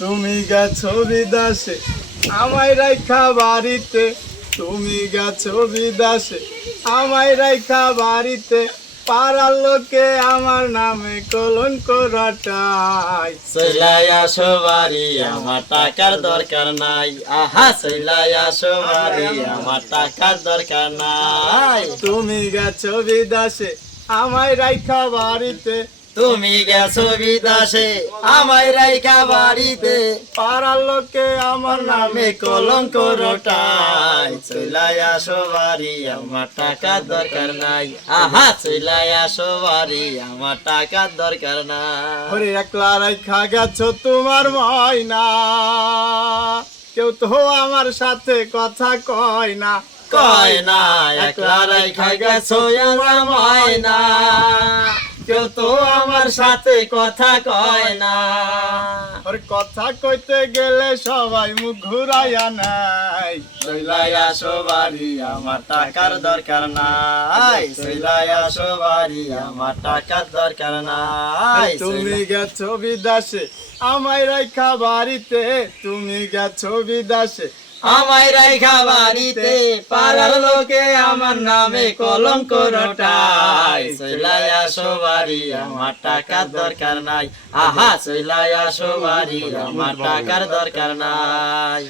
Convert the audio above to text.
তুমি গেছো বিদেশে আমায় রাইখা বাড়িতে, তুমি গেছো বিদেশে আমায় রাইখা বাড়িতে, পাড়ার লোকে আমার নামে কলঙ্ক রটায়। চইলাই আসো বাড়ি আমার টাকার দরকার নাই, আহা চইলাই আসো বাড়ি আমার টাকার দরকার নাই। তুমি গেছো বিদেশে আমায় রাইখা বাড়িতে, তুমি গেছো বিদেশে আমায় রাইখা বাড়িতে, পাড়ার লোকে আমার নামে নামে কলঙ্ক রটাই। চইলাই আসো বাড়ি আমার টাকার দরকার নাই, আহা চইলাই আসো বাড়ি আমার টাকার দরকার নাই। ওরে একলা রাইখা গেছো তোমার ময়না, কেউ তো আমার সাথে কথা কয় না। কয় না একলা রাইখা গেছো আমার ময়না, কেউ তো আমার সাথে কথা কয় না। ওরে কথা কইতে গেলে সবাই মুখ ঘুরাইয়া নাই। চইলাই আসো বাড়ি আমার টাকার দরকার নাই, চইলাই আসো বাড়ি আমার টাকার দরকার নাই। তুমি গেছো বিদেশে আমায় রাইখা বাড়িতে, তুমি গেছো বিদেশে আমায় রাইখা বাড়িতে, পাড়ার লোকে আমার নামে কলঙ্ক রটাই। চইলাই আসো বাড়ি আমার টাকার দরকার নাই, আহা চইলাই আসো বাড়ি আমার টাকার দরকার নাই।